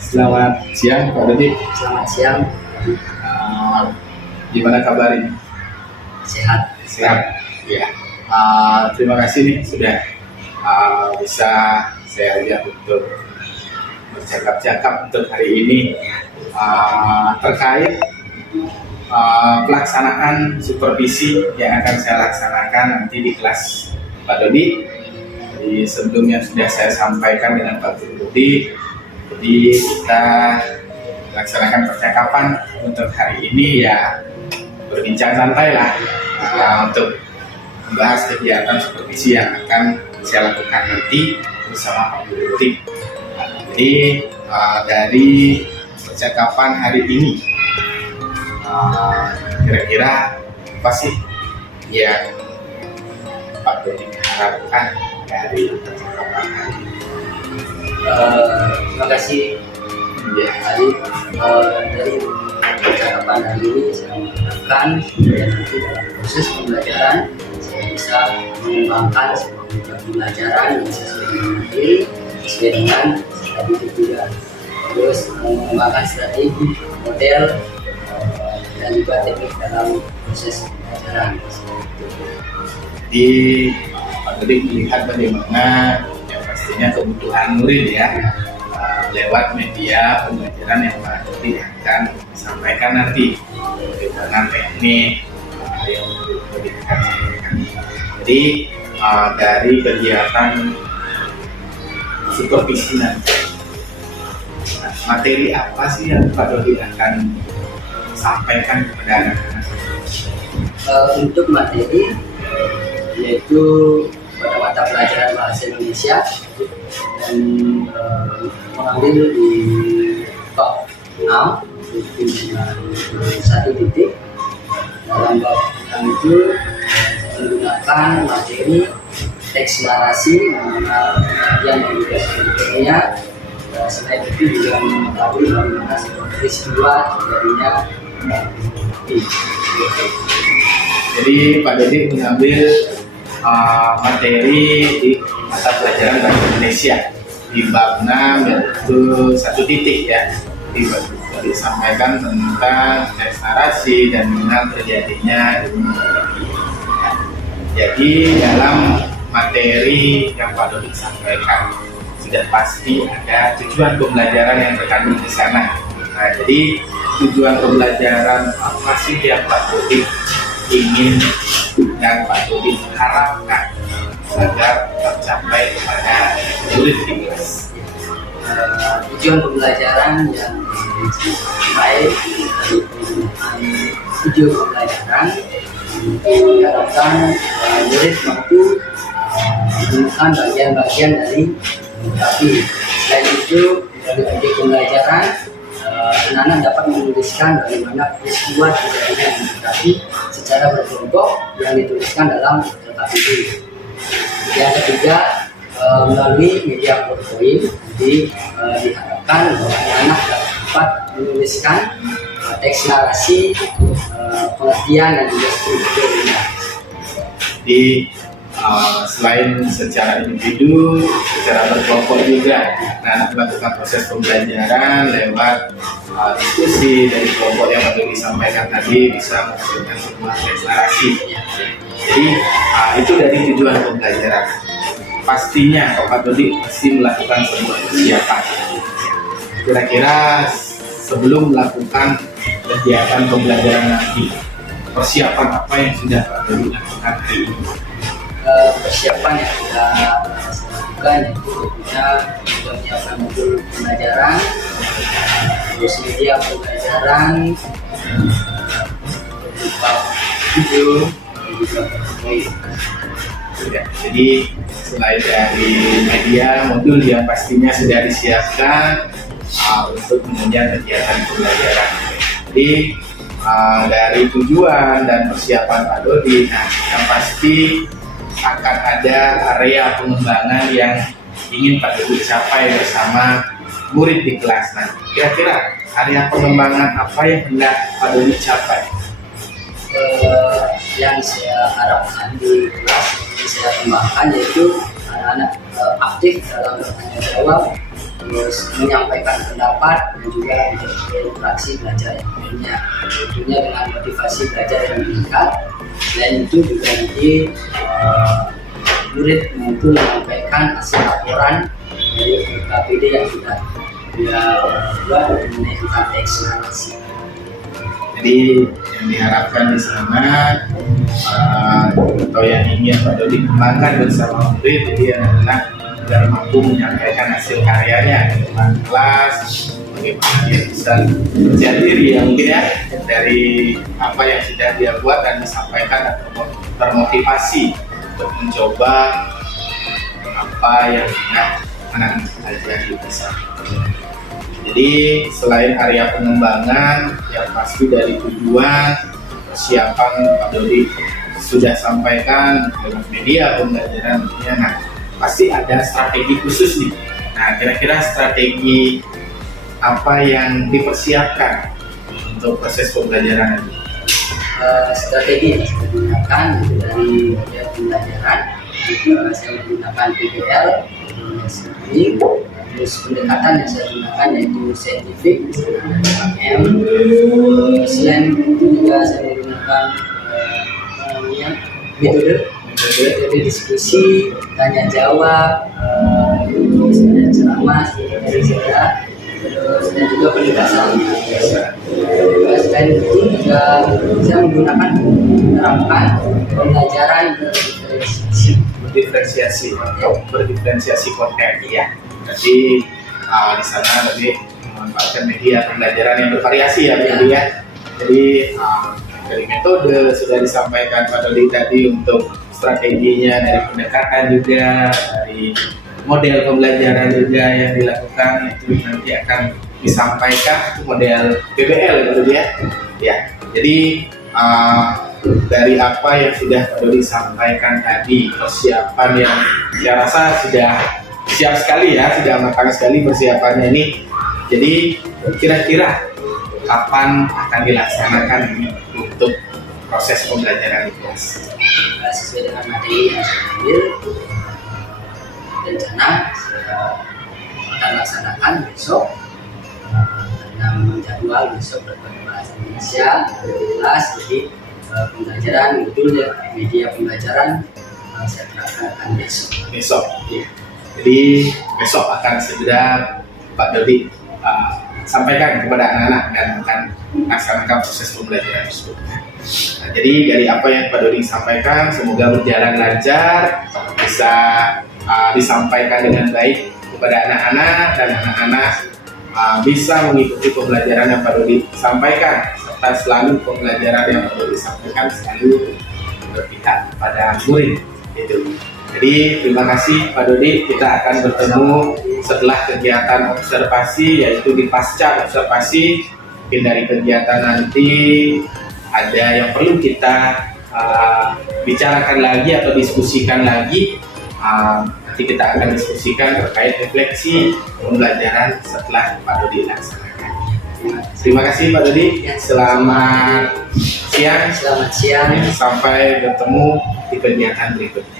Selamat siang Pak Dodi. Selamat siang. Gimana kabar ini? Sehat. Sehat. Ya. Terima kasih nih sudah bisa saya ajak untuk bercakap-cakap untuk hari ini terkait pelaksanaan supervisi yang akan saya laksanakan nanti di kelas Pak Dodi. Jadi sebelumnya sudah saya sampaikan dengan Pak Dodi. Jadi kita laksanakan percakapan untuk hari ini ya berbincang santai lah untuk membahas kegiatan supervisi yang akan saya lakukan nanti bersama Pak Dodi. Jadi dari percakapan hari ini kira-kira apa sih yang Pak Dodi harapkan dari percakapan hari ini? Terima kasih Ya. Ari. Dari percakapan hari ini saya mengharapkan nanti dalam proses pembelajaran saya bisa mengembangkan sebuah metode pembelajaran yang sesuai dengan materi, sesuai dengan tadi juga, terus mengembangkan strategi, model, dan juga teknik dalam proses pembelajaran. Jadi Pak Dodi melihat bagaimana ya pastinya kebutuhan murid ya lewat media pembelajaran yang Pak Dodi akan sampaikan nanti, bagaimana teknik yang Pak Dodi akan sampaikan. Jadi dari kegiatan supervisi nanti, materi apa sih yang Pak Dodi akan sampaikan kepada anak-anak? Untuk materi yaitu pada mata pelajaran bahasa Indonesia dan mengambil di bab 6 dengan 1 titik. Dalam bab 6 itu menggunakan materi teks narasi mengenal yang juga sebagainya. Selain itu juga mengetahui bagaimana peristiwa terjadinya. Jadi Pak Dodi mengambil materi di mata pelajaran bahasa Indonesia di bab 6 yaitu 1 titik ya. Disampaikan tentang teks narasi dan mengenal terjadinya demokrasi. Jadi dalam materi yang Pak Dodi sampaikan sudah pasti ada tujuan pembelajaran yang terkandung di sana. Nah, jadi tujuan pembelajaran apa sih yang Pak Dodi ingin dan Pak Dodi harapkan agar tercapai kepada murid di kelas? Tujuan pembelajaran yang baik dari video pembelajaran diharapkan murid mampu menggunakan bagian-bagian dari demokrasi. Selain itu dari video pembelajaran anak-anak dapat menuliskan bagaimana peristiwa terjadinya demokrasi secara berkelompok yang dituliskan dalam kertas itu. Yang ketiga, melalui media PowerPoint, jadi diharapkan bahwa anak dapat menuliskan teks narasi, pengertian dan juga strukturnya. Di selain secara individu, secara berkelompok juga, anak melakukan proses pembelajaran lewat diskusi dari kelompok yang Pak Dodi sampaikan tadi bisa menghasilkan sebuah teks narasi. Jadi itu dari tujuan pembelajaran. Pastinya Pak Dodi pasti melakukan sebuah persiapan. Kira-kira sebelum melakukan kegiatan pembelajaran nanti, persiapan apa yang sudah Pak Dodi lakukan hari ini? Persiapan yang kita lakukan yaitu tentunya sudah menyiapkan modul pembelajaran, terus media pembelajaran, berupa video, dan juga PowerPoint. Ya, jadi selain dari media, modul yang pastinya sudah disiapkan untuk kemudian kegiatan pembelajaran. Jadi dari tujuan dan persiapan Pak Dodi, yang pasti akan ada area pengembangan yang ingin Pak Dodi capai bersama murid di kelas. Nah, kira-kira area pengembangan apa yang hendak Pak Dodi capai? Yang saya harapkan di kelas yang saya kembangkan yaitu anak-anak aktif dalam bertanya jawab, terus menyampaikan pendapat dan juga berinteraksi belajar yang lainnya, tentunya dengan motivasi belajar yang meningkat. Selain itu juga nanti murid mampu menyampaikan hasil laporan dari KPD yang sudah dia buat mengenai tentang teks narasi. Jadi yang diharapkan di sana atau yang ingin Pak Dodi kembangkan bersama murid jadi adalah agar mampu menyampaikan hasil karyanya di depan kelas, bagaimana dia bisa percaya diri ya mungkin ya dari apa yang sudah dia buat dan disampaikan atau termotivasi untuk mencoba apa yang sudah anak pelajari bisa. Jadi selain area pengembangan yang pasti dari tujuan persiapan Pak Dodi sudah sampaikan dengan media pembelajaran tentunya, nah pasti ada strategi khusus nih. Nah kira-kira strategi apa yang dipersiapkan untuk proses pembelajaran ini? Strategi yang saya gunakan dari media pembelajaran, saya menggunakan PBL, terus pendekatan yang saya gunakan yaitu saintifik, M. Selain itu juga saya menggunakan metode diskusi, tanya jawab, terus ada ceramah dari saya, terus dan juga penugasan. Selain itu juga saya menggunakan menerapkan pembelajaran berdiferensiasi konten ya. Jadi di sana lebih memanfaatkan media pembelajaran yang bervariasi ya, ya. Jadi dari metode sudah disampaikan Pak Dodi tadi, untuk strateginya dari pendekatan juga, dari model pembelajaran juga yang dilakukan itu nanti akan disampaikan itu model PBL gitu ya. Ya, jadi dari apa yang sudah Pak Dodi sampaikan tadi, persiapan yang saya rasa sudah siap sekali ya, sudah matang sekali persiapannya ini. Jadi kira-kira kapan akan dilaksanakan ini untuk proses pembelajaran di kelas? Sesuai dengan materi yang saya ambil, rencana saya akan laksanakan besok karena menjadwal besok berbahasa Indonesia kelas, jadi pembelajaran modul ya, media pembelajaran saya terapkan besok. Ya. Jadi besok akan segera Pak Dodi sampaikan kepada anak-anak dan akan melaksanakan proses pembelajaran tersebut. Nah, jadi dari apa yang Pak Dodi sampaikan, semoga berjalan lancar, bisa disampaikan dengan baik kepada anak-anak dan anak-anak bisa mengikuti pembelajaran yang Pak Dodi sampaikan, serta selalu pembelajaran yang Pak Dodi sampaikan selalu berpihak pada murid. Itu. Jadi terima kasih Pak Dodi, kita akan bertemu setelah kegiatan observasi, yaitu di pasca observasi. Mungkin dari kegiatan nanti ada yang perlu kita bicarakan lagi atau diskusikan lagi. Nanti kita akan diskusikan terkait refleksi pembelajaran setelah Pak Dodi laksanakan. Terima kasih Pak Dodi, selamat siang. Selamat siang. Sampai bertemu di kegiatan berikutnya.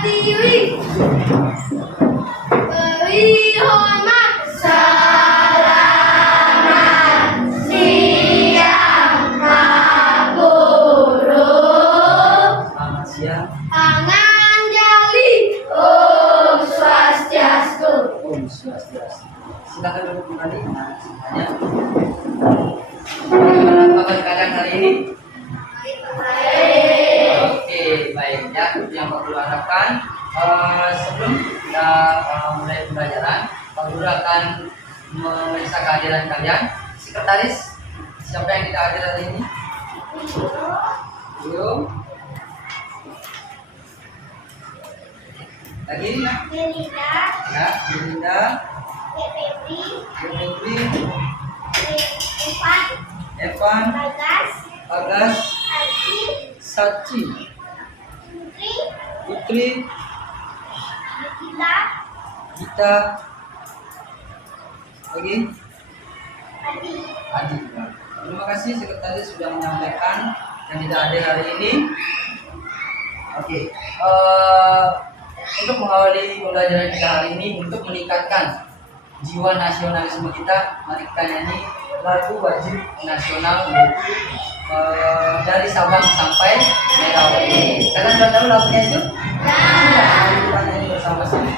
Berdiri, beri hormat, salaman, siang, Pak Guru. Selamat siang. Tangan jali, Om Swastiastu. Om Swastiastu. Silakan duduk kembali. Semuanya. Bagaimana kabar kalian hari ini? Oke, baik ya. Yang Pak Guru harapkan sebelum kita mulai pembelajaran, Pak Guru akan memeriksa kehadiran kalian. Sekretaris, siapa yang kita hadir hari ini? Guru. Lagi? Melinda, Ya, Linda, Febri, Febri, Evan, Evan, Bagas, Bagas, Arti, Sachi, Putri, Putri, Nikita, Gita, lagi Adi. Adi. Terima kasih sekretaris sudah menyampaikan yang tidak hadir hari ini. Oke, untuk mengawali pembelajaran kita hari ini, untuk meningkatkan jiwa nasionalisme kita, mari kita nyanyi lagu wajib nasional, yaitu dari Sabang sampai Merauke. Kalian sudah tahu lagunya itu? Ya. Mari kita nyanyi bersama-sama.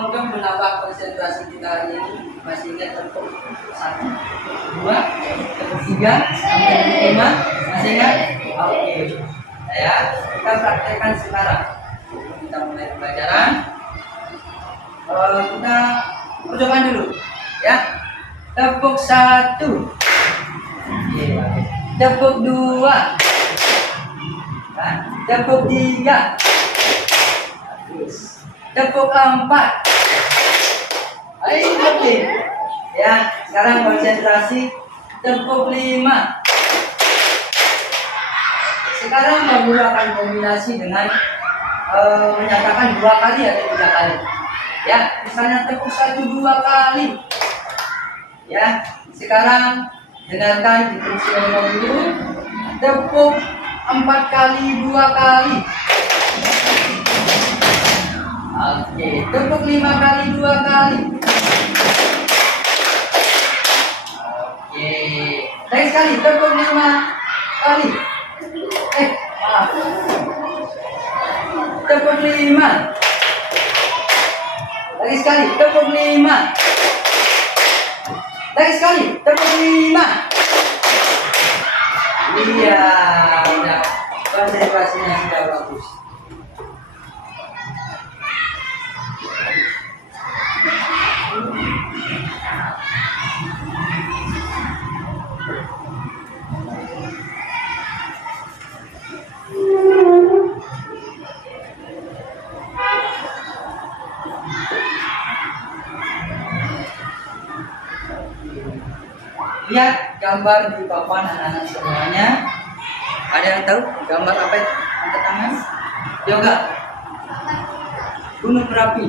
Untuk menambah konsentrasi kita hari ini, masih ingat tepuk 1, 2, tepuk 3, sampai tepuk 5, masih ingat? Oke. Ya, kita praktekkan sekarang. Kita mulai pembelajaran. Kita percobaan dulu, ya. Tepuk 1, tepuk 2, tepuk 3, tepuk 4. Ayo oke. Ya, sekarang konsentrasi. Tepuk 5. Sekarang Bapak akan kombinasi dengan menyatakan 2 kali atau 3 kali. Ya, misalnya tepuk 1 2 kali. Ya, sekarang dengarkan instruksi yang dulu. Tepuk 4 kali 2 kali. Oke, tepuk 5 kali 2 kali. Oke, lagi sekali, tepuk 5 kali. Maaf. Tepuk 5. Lagi sekali, tepuk 5. Lagi sekali, tepuk 5. Iya, udah. Konsentrasinya sudah bagus. lihat gambar di papan anak-anak semuanya. Ada yang tahu gambar apa itu? Angkat tangan. Yoga. Gunung berapi.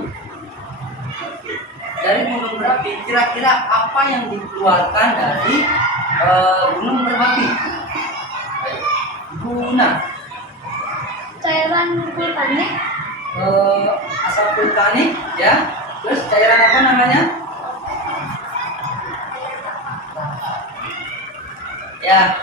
Dari gunung berapi, kira-kira apa yang dikeluarkan dari gunung berapi? Guna. Cairan vulkanik. Asap vulkanik, ya. Terus cairan apa namanya? Ya,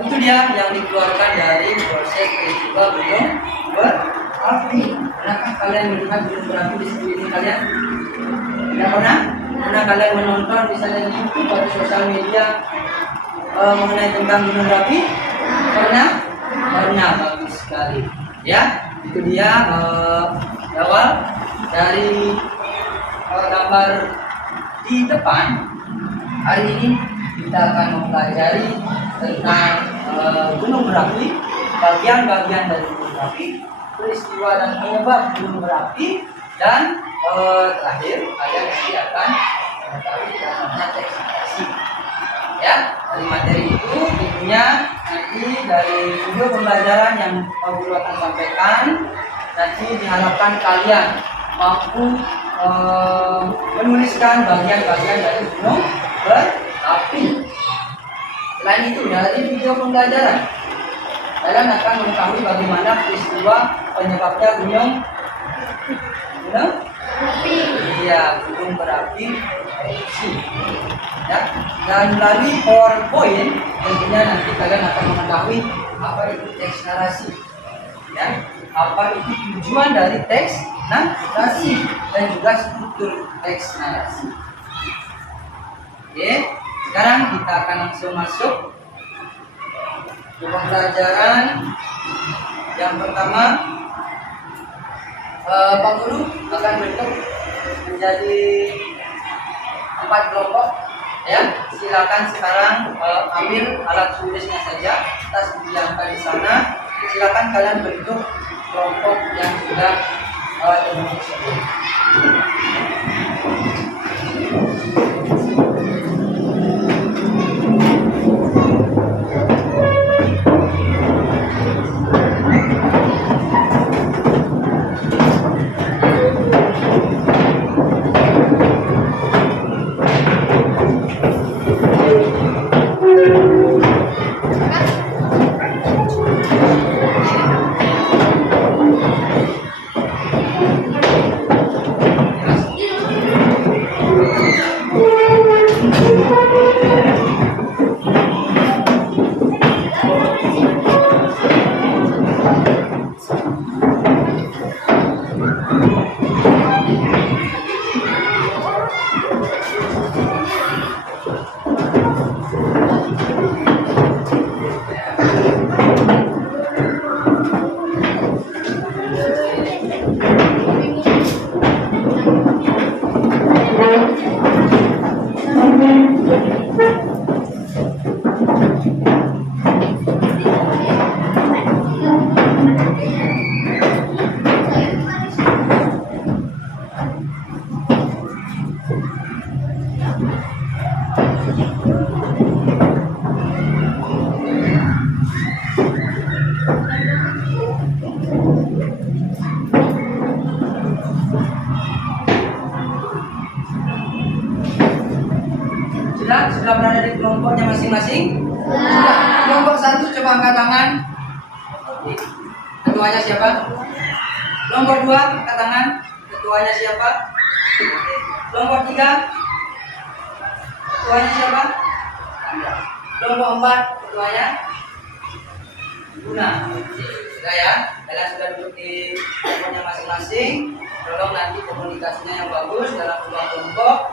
itu dia yang dikeluarkan dari proses peristiwa gunung berapi. Pernahkah kalian melihat gunung berapi di sekeliling kalian? Tidak pernah? Pernah kalian menonton misalnya di YouTube atau sosial media mengenai tentang gunung berapi? Pernah? Pernah, bagus sekali. Ya, itu dia awal dari gambar di depan. Hari ini kita akan mempelajari tentang gunung berapi, bagian-bagian dari gunung berapi, peristiwa dan penyebab gunung berapi, dan terakhir kalian nanti akan mengetahui yang namanya teks narasi. Ya, dari materi itu tentunya nanti dari video pembelajaran yang guru akan sampaikan, nanti diharapkan kalian mampu menuliskan bagian-bagian dari gunung berapi. Selain itu, dari video pembelajaran kalian akan mengetahui bagaimana peristiwa penyebabnya gunung berapi erupsi. Ya, dan melalui PowerPoint tentunya nanti kalian akan mengetahui apa itu teks narasi, ya, apa itu tujuan dari teks narasi dan juga struktur teks narasi. Oke, sekarang kita akan langsung masuk ke pembelajaran yang pertama. Pak Guru akan bentuk menjadi 4 kelompok. Ya, silakan sekarang ambil alat tulisnya saja, tas didiamkan di sana. Silakan kalian bentuk kelompok yang sudah terbentuk sebelumnya. Sudah berada di kelompoknya masing-masing? Sudah. Kelompok 1 coba angkat tangan. Ketuanya siapa? Kelompok 2 angkat tangan. Ketuanya siapa? Kelompok 3 ketuanya siapa? Kelompok 4 ketuanya Guna. Sudah ya, kalian sudah duduk di kelompoknya masing-masing. Tolong nanti komunikasinya yang bagus dalam kelompok.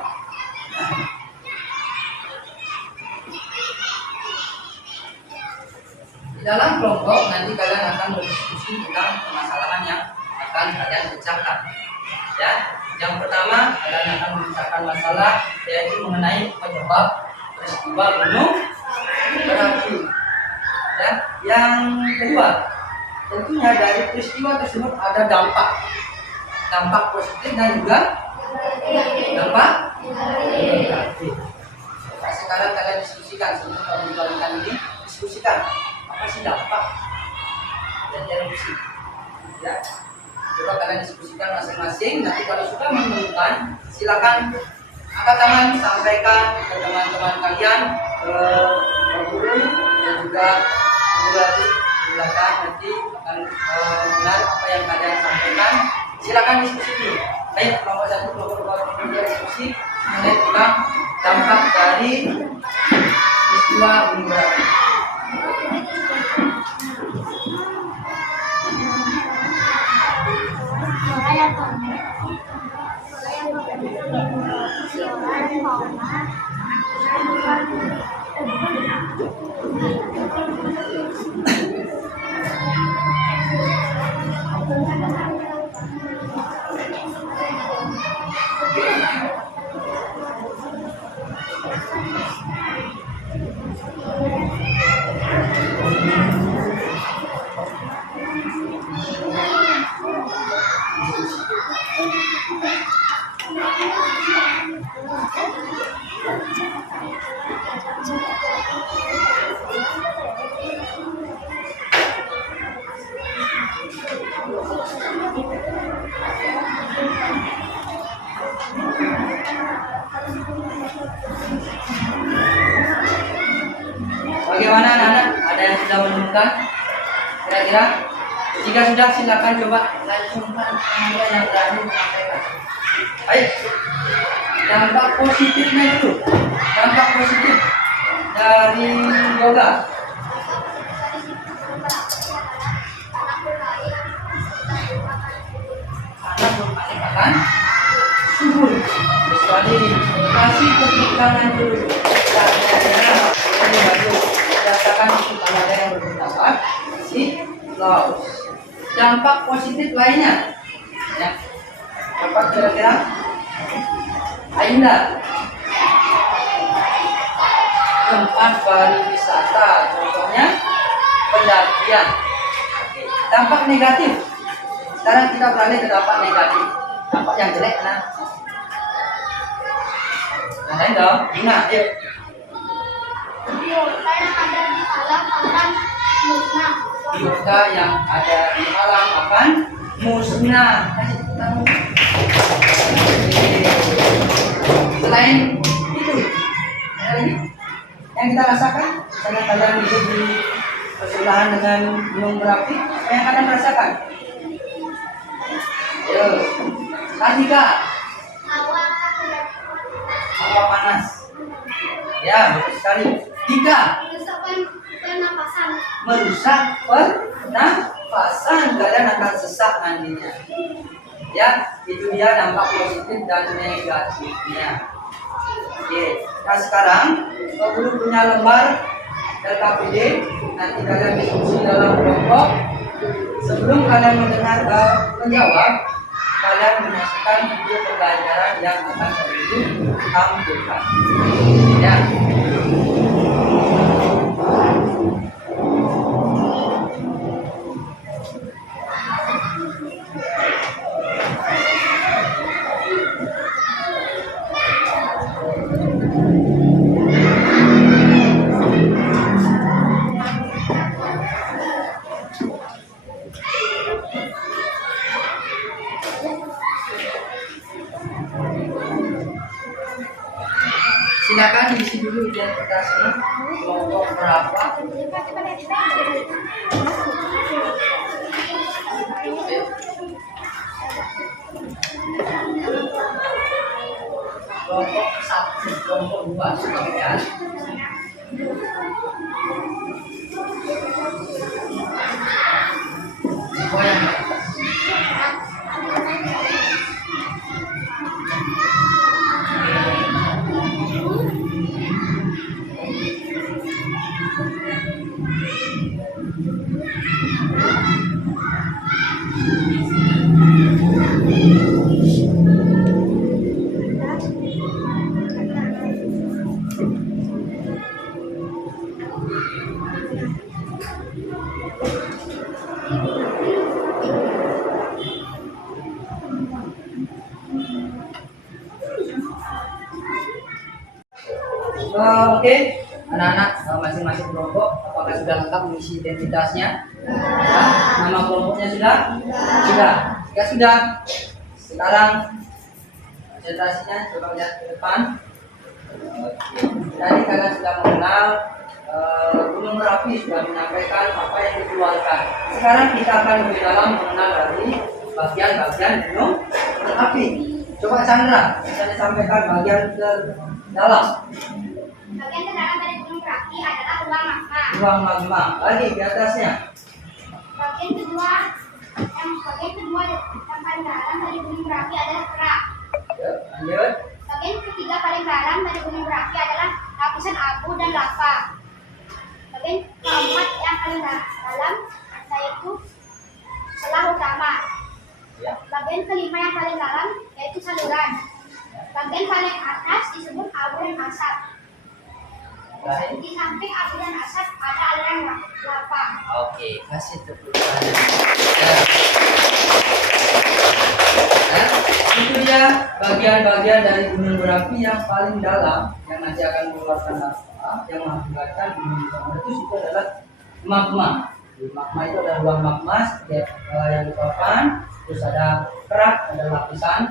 Di dalam kelompok nanti kalian akan berdiskusi tentang permasalahan yang akan kalian pecahkan. Ya, yang pertama kalian akan memecahkan masalah yaitu mengenai penyebab peristiwa gunung berapi. Ya, yang kedua tentunya dari peristiwa tersebut ada dampak positif dan juga dampak negatif. Nah, sekarang kasih dampak dan erupsi. Ya, coba kalian diskusikan masing-masing. Nanti kalau sudah menemukan, silakan angkat tangan, sampaikan ke teman-teman kalian, guru dan juga guru di belakang nanti akan benar apa yang kalian sampaikan. Silakan diskusi dulu. Baik, kelompok 1, kelompok 2, kelompok 3 diskusi mengenai tentang dampak dari peristiwa gunung berapi. Bagaimana anak-anak? Ada yang sudah menemukan? Kira-kira? Jika sudah, silakan coba langsungkan anda yang berani menyampaikan. Baik, dampak positifnya dulu. Dampak positif dari yoga. Anak berpanik akan subur. Sekali kasih kepikangan dulu. Berdasarkan kepada ada yang berpendapat si laos. Dampak positif lainnya, ya, apa kira-kira? Ainda, tempat pariwisata, contohnya pendakian. Dampak negatif. Sekarang kita beralih ke dampak negatif. Dampak yang jelek, nah. Nah, lain dong, ingat, yuk. Biota yang ada di alam akan musnah. Biota yang ada di alam akan musnah. Kasih tepuk tangan. Selain itu, ada lagi yang kita rasakan karena kalian hidup di bersebelahan dengan gunung berapi, apa yang kalian rasakan? Yo, Atika, hawa panas. Ya, betul sekali. Tiga, Pernapasan. merusak pernapasan, kalian akan sesak nantinya. Ya, itu dia dampak positif dan negatifnya. Oke, nah sekarang guru punya lembar LKPD, nanti kalian diskusi dalam kelompok. Sebelum kalian menjawab, kalian menyaksikan video pembelajaran yang akan guru tampilkan. Ya. Silakan diisi dulu identitasnya, kelompok berapa. Kelompok 1, kelompok 2 sebagian. Semua yang Oke, Anak-anak masing-masing kelompok apakah sudah lengkap mengisi identitasnya? Ya. Nama kelompoknya sudah? Sudah. Jika sudah, sekarang konsentrasinya coba lihat ke depan. Oke. Tadi kalian sudah mengenal Gunung Merapi, sudah menyampaikan apa yang dikeluarkan. Sekarang kita akan lebih dalam mengenal dari bagian-bagian Gunung Merapi. Coba Chandra, bisa disampaikan bagian ke dalam. Bagian terdalam dari gunung Merapi adalah ruang magma. Ruang magma. Lagi di atasnya. Bagian kedua yang paling dalam dari gunung Merapi adalah kerak. Yuk, lanjut. Bagian ketiga paling dalam dari gunung Merapi adalah lapisan abu dan lava. Bagian keempat yang paling dalam yaitu selah utama. Ya. Bagian kelima yang paling dalam yaitu saluran. Bagian paling atas disebut abu dan asap. Di samping abu dan asap ada aliran lava. Oke, kasih tepuk tangan. Nah, itu dia bagian-bagian dari gunung berapi yang paling dalam yang nanti akan mengeluarkan lava yang mengakibatkan gunung meletus itu adalah magma. Di magma itu ada ruang magma seperti yang ditawarkan, terus ada kerak, ada lapisan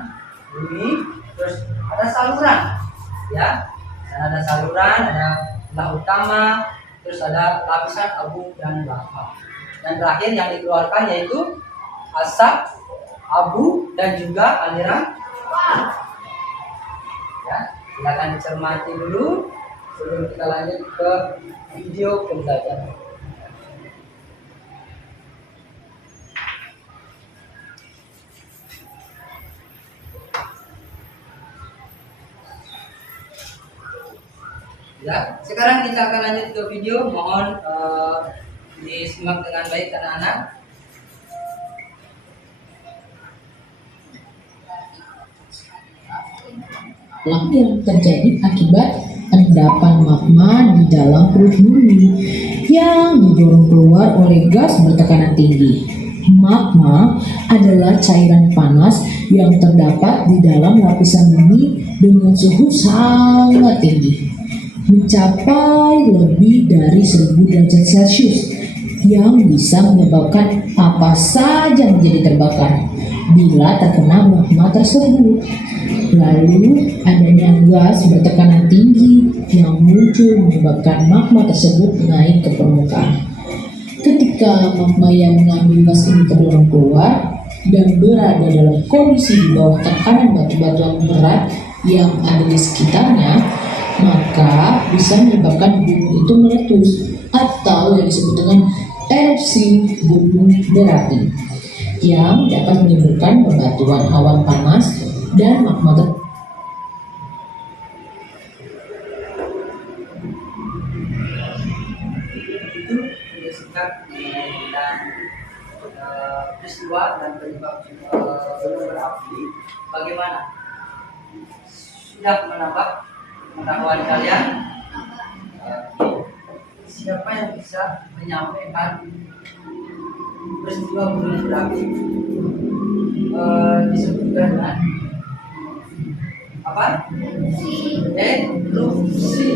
bumi, terus ada saluran, ya. Dan ada saluran, ada lah utama, terus ada lapisan abu dan lava. Dan terakhir yang dikeluarkan yaitu asap, abu dan juga aliran. Ya, silakan dicermati dulu sebelum kita lanjut ke video pembelajaran. Ya, sekarang kita akan lanjut ke video. Mohon disimak dengan baik anak-anak. Yang terjadi akibat endapan magma di dalam perut bumi yang didorong keluar oleh gas bertekanan tinggi. Magma adalah cairan panas yang terdapat di dalam lapisan bumi dengan suhu sangat tinggi, mencapai lebih dari 1000 derajat Celcius, yang bisa menyebabkan apa saja menjadi terbakar bila terkena magma tersebut. Lalu adanya gas bertekanan tinggi yang muncul menyebabkan magma tersebut naik ke permukaan. Ketika magma yang mengambil gas ini terdorong keluar dan berada dalam kondisi di bawah tekanan batu-batuan berat yang ada di sekitarnya, maka bisa menyebabkan gunung itu meletus atau yang disebut dengan erupsi gunung berapi yang dapat menimbulkan bebatuan awan panas dan magma Itu singkat dan peristiwa dan penyebab gunung berapi. Bagaimana? Sudah menambah pengetahuan kalian? Siapa yang bisa menyampaikan peristiwa gunung berapi disebutkan dengan apa? Erupsi.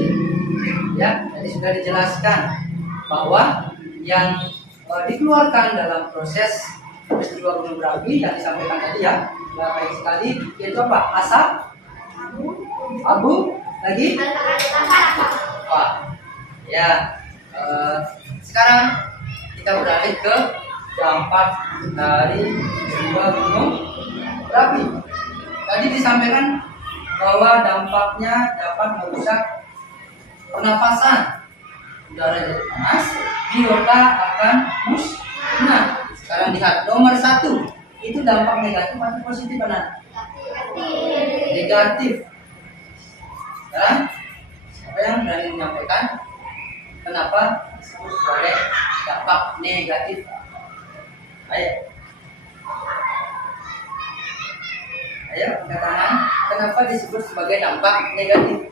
Ya, tadi sudah dijelaskan bahwa yang dikeluarkan dalam proses peristiwa gunung berapi yang disampaikan tadi ya, baik sekali, yaitu apa? Asap, abu, lagi? Wah, ya. Sekarang kita beralih ke dampak dari peristiwa gunung berapi. Tadi disampaikan bahwa dampaknya dapat merusak pernafasan, udara jadi panas, biota akan musnah. Sekarang lihat nomor 1, itu dampak negatif atau positif anak? Negatif. Sekarang siapa yang berani menyampaikan kenapa disebut sebagai dampak negatif? Ayo. Ayo, angkat tangan. Kenapa disebut sebagai dampak negatif?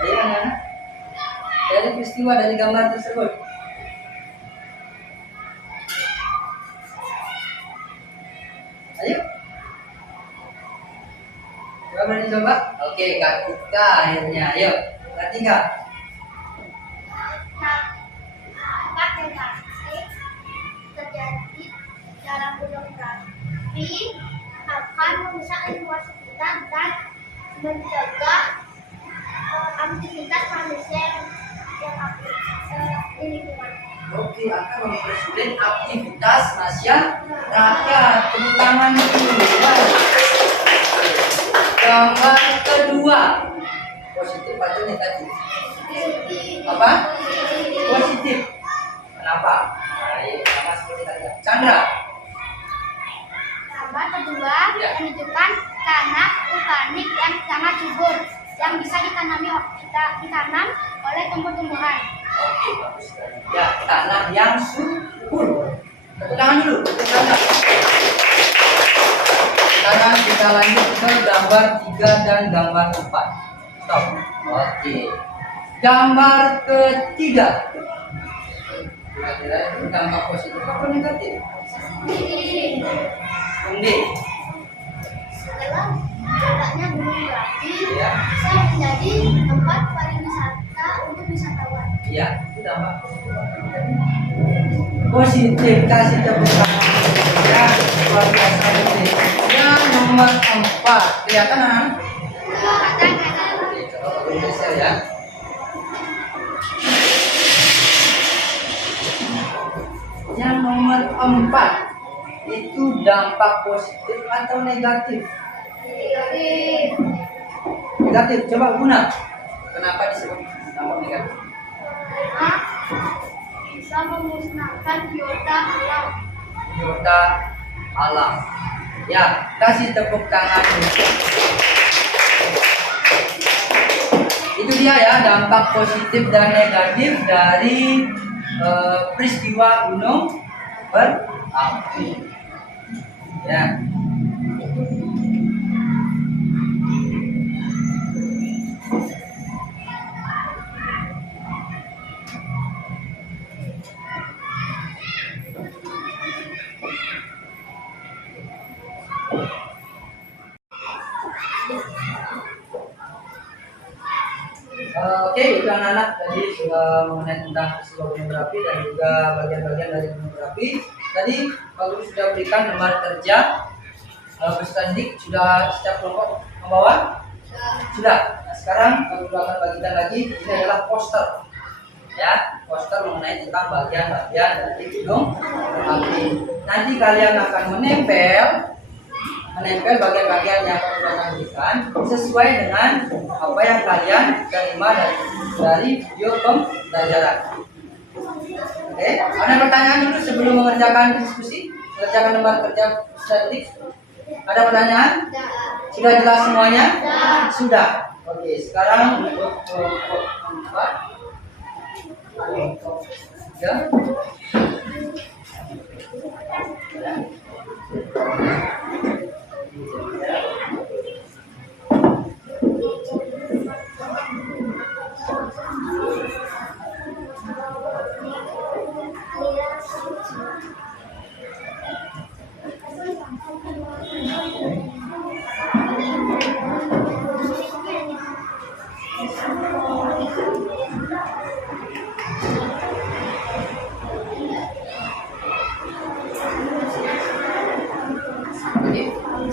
Ayo, anak-anak. Dari peristiwa dari gambar tersebut. Ayo. Coba berani coba. Oke, Kak Tika akhirnya. Ayo, Kak Tika. Dampak negatif terjadi dalam gunung berapi akan merusak lingkungan sekitar dan mencegah aktivitas manusia yang aktif di lingkungan. Oke, akan mempersulit aktivitas masyarakat. Tepuk tangan dulu. Gambar kedua. Positif atau negatif? Apa? Positif. Kenapa? Baik, sama seperti tadi. Chandra. Gambar kedua Ya. menunjukkan tanah vulkanik yang sangat subur yang bisa ditanam oleh tumbuh-tumbuhan. Oke, bagus sekali. Ya, tanah yang subur. Tepuk tangan dulu. Tepuk tangan. Sekarang kita lanjut ke gambar 3 dan gambar 4. Stop. Oke. Gambar ketiga. Kira-kira itu dampak positif apa negatif? Undi. Setelah meledaknya gunung berapi Ya. bisa menjadi tempat pariwisata untuk wisatawan. Iya, itu dampak positif. Kasih tepuk tangan. Ya, luar biasa positif. Yang nomor 4. Kelihatan anak? Oke, coba Indonesia ya. Yang nomor 4 itu dampak positif atau negatif? Negatif. Coba Guna. Kenapa disebut dampak negatif? Karena bisa memusnahkan biota alam. Biota alam. Ya, kasih tepuk tangan. Itu dia ya dampak positif dan negatif dari peristiwa gunung berapi. Ya. Oke, itu anak-anak tadi sudah mengenai tentang peristiwa gunung berapi dan juga bagian-bagian dari gunung berapi. Tadi Pak Guru sudah berikan lembar kerja beserta didik. Sudah setiap kelompok membawa? Sudah. Nah, sekarang Pak Guru akan bagikan lagi. Ini adalah poster, ya, poster mengenai tentang bagian-bagian dari gunung berapi. Nanti kalian akan menempel bagian-bagian yang Pak Guru akan berikan sesuai dengan apa yang kalian terima dari video pembelajaran. Oke, ada pertanyaan dulu sebelum mengerjakan diskusi, mengerjakan lembar kerja statistik. Ada pertanyaan? Sudah jelas semuanya? Sudah. Oke, sekarang untuk kelompok 4. Kelompok 3.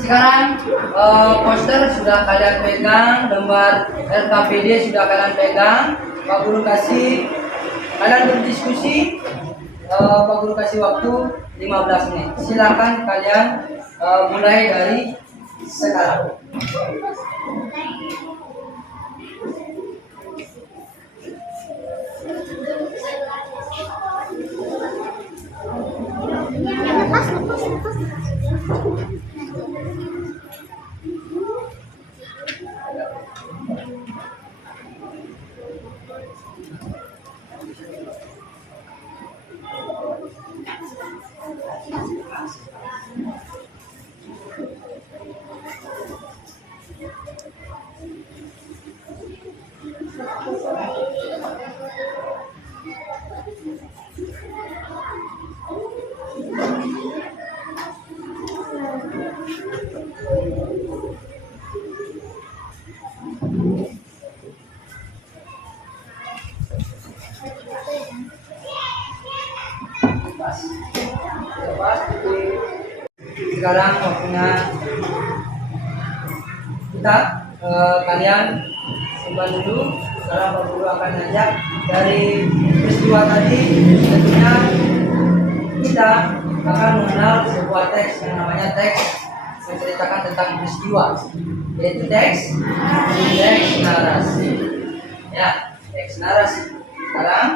Sekarang poster sudah kalian pegang, lembar RKPD sudah kalian pegang. Pak Guru kasih kalian berdiskusi. Pak Guru kasih waktu 15 menit. Silakan kalian mulai dari sekarang. sekarang waktunya kita kalian simpan dulu. Sekarang Pak Guru akan ngajak dari peristiwa tadi. Tentunya kita akan mengenal sebuah teks yang namanya teks menceritakan tentang peristiwa, yaitu teks narasi. Ya, teks narasi. Sekarang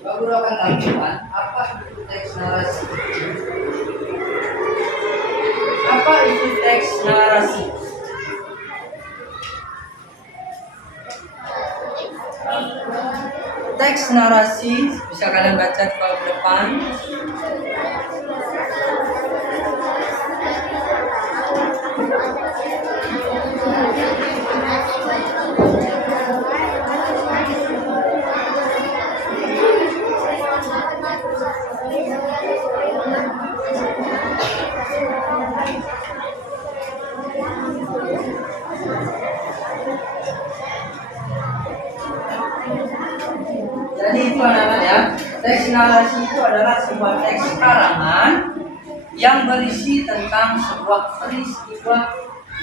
Pak Guru akan tampilkan apa itu teks narasi. Apa itu teks narasi? Teks narasi bisa kalian baca di papan depan. Jadi itu namanya teks narasi itu adalah sebuah teks karangan yang berisi tentang sebuah peristiwa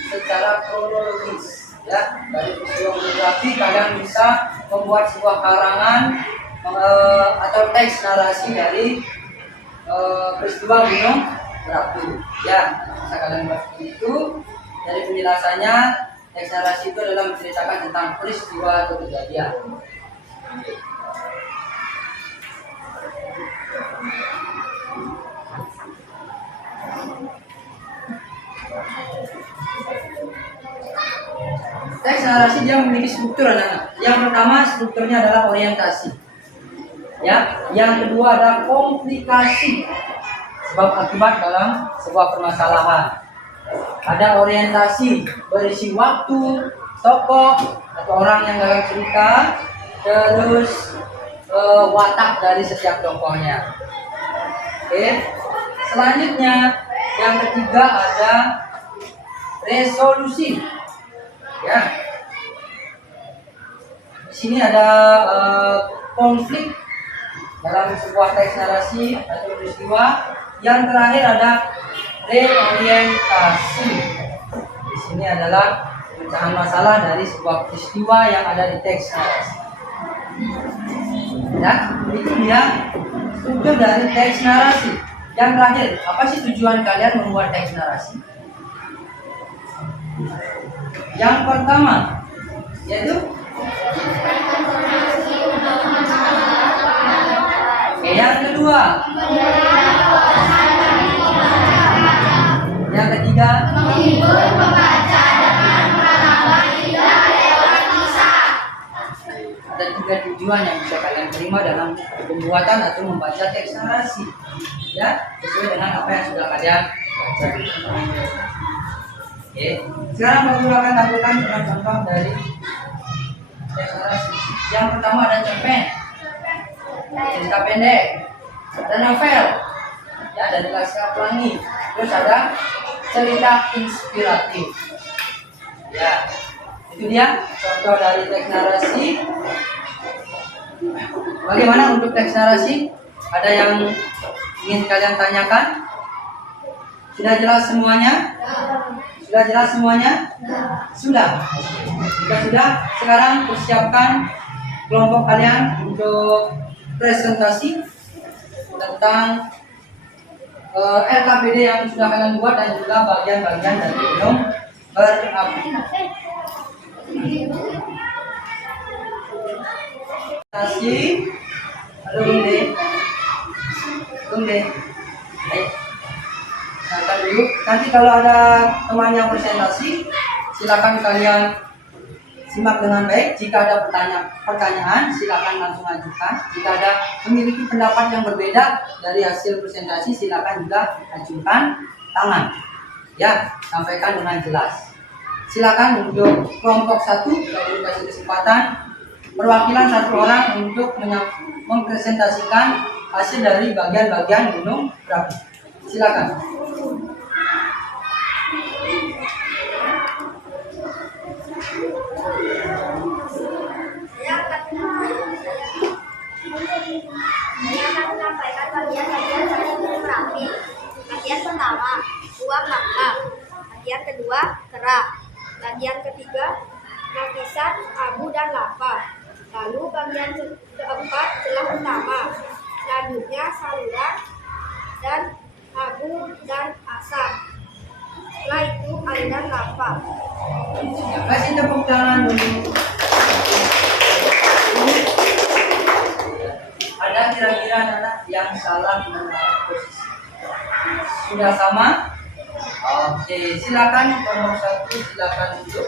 secara kronologis. Ya, dari peristiwa biografi kalian bisa membuat sebuah karangan atau teks narasi dari peristiwa gunung berapi. Ya, bisa kalian buat itu. Dari penjelasannya, teks narasi itu adalah menceritakan tentang peristiwa atau kejadian. Teks narasi dia memiliki struktur anak-anak. Yang pertama strukturnya adalah orientasi. Ya, yang kedua adalah komplikasi sebab akibat dalam sebuah permasalahan. Ada orientasi berisi waktu, tokoh atau orang yang dalam cerita, terus watak dari setiap tokohnya. Oke. Selanjutnya yang ketiga ada resolusi. Ya. Di sini ada konflik dalam sebuah teks narasi atau peristiwa. Yang terakhir ada reorientasi. Di sini adalah pemecahan masalah dari sebuah peristiwa yang ada di teks narasi. Ya, itu dia struktur dari teks narasi. Yang terakhir, apa sih tujuan kalian membuat teks narasi? Yang pertama, yaitu yang kedua, yang ketiga, ada 3 tujuan yang bisa kalian terima dalam pembuatan atau membaca teks narasi. Ya, sesuai dengan apa yang sudah kalian baca. Oke, sekarang Pak Guru akan tampilkan contoh dari teks narasi. Yang pertama ada cerpen, cerita pendek, ada novel, ya dari Laskar Pelangi. Terus ada cerita inspiratif. Ya, itu dia contoh dari teks narasi. Bagaimana untuk teks narasi? Ada yang ingin kalian tanyakan? Sudah jelas semuanya? Sudah jelas semuanya? Sudah. Jika sudah, sekarang persiapkan kelompok kalian untuk presentasi tentang LKPD yang sudah kalian buat dan juga bagian-bagian dari gunung berapi. Presentasi, halo Bung De, ayo. Nah, dulu. Nanti kalau ada teman yang presentasi, silakan kalian simak dengan baik. Jika ada pertanyaan, silakan langsung ajukan. Jika ada memiliki pendapat yang berbeda dari hasil presentasi, silakan juga ajukan tangan. Ya, sampaikan dengan jelas. Silakan untuk kelompok 1, saya kasih kesempatan perwakilan 1 orang untuk mempresentasikan hasil dari bagian-bagian gunung berapi. Silakan. Saya akan menyampaikan bagian-bagian dari gunung berapi. Bagian kerak. Bagian ketiga, lapisan abu dan lava. Lalu bagian keempat, celah utama. Selanjutnya saluran dan abu dan asap. Setelah itu aliran lava. Kasih tepuk tangan dulu. Ada kira-kira anak yang salah mengenai posisi? Sudah sama? Oke, silakan nomor 1, silakan duduk.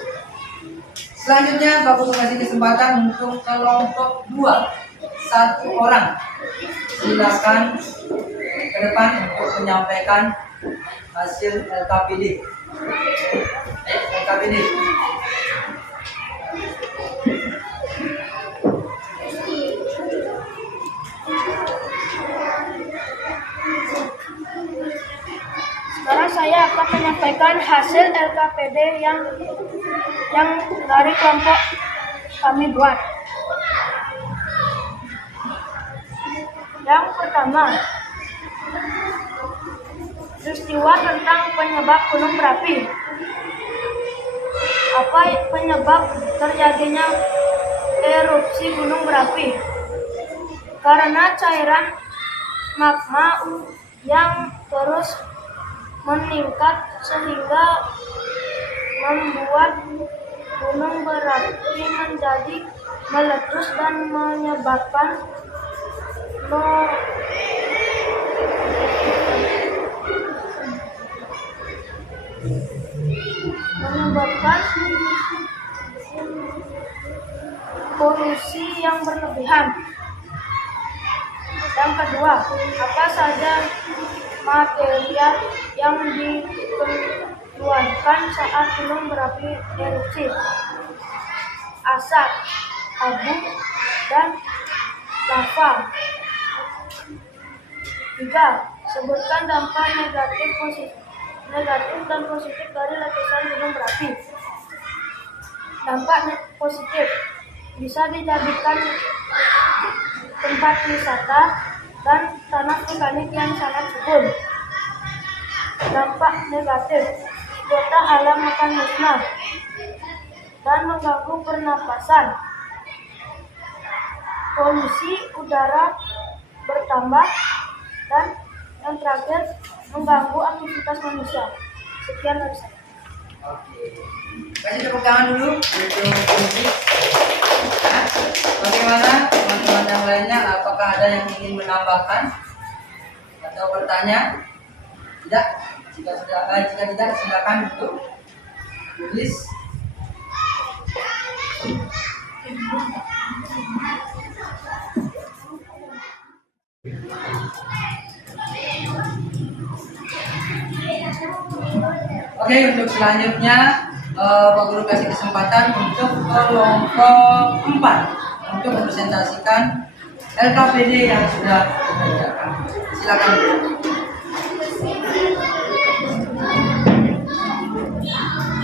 Selanjutnya Pak Guru kasih kesempatan untuk kelompok 2, 1 orang. Silakan ke depan untuk menyampaikan hasil LKPD. LKPD. Sekarang saya akan menyampaikan hasil LKPD yang dari kelompok kami buat. Yang pertama, peristiwa tentang penyebab gunung berapi. Apa penyebab terjadinya erupsi gunung berapi? Karena cairan magma yang terus meningkat sehingga membuat gunung berapi menjadi meletus dan menyebabkan polusi yang berlebihan. Yang kedua, apa saja material yang dikeluarkan saat gunung berapi erupsi? Asap, abu, dan lava. 3. Sebutkan dampak negatif dan positif dari letusan gunung berapi. Dampak positif bisa dijadikan tempat wisata dan tanah vulkanik yang sangat subur. Dampak negatif, biota alam akan musnah dan mengganggu pernapasan. Polusi udara bertambah, dan yang terakhir mengganggu aktivitas manusia. Sekian dari saya. Oke. Kasih tepuk tangan dulu untuk Putri. Bagaimana teman-teman yang lainnya? Apakah ada yang ingin menambahkan atau bertanya? Tidak? Jika tidak, silakan untuk tulis. Oke, untuk selanjutnya Pak Guru kasih kesempatan untuk kelompok 4 untuk mempresentasikan LKPD yang sudah dikerjakan. Silakan.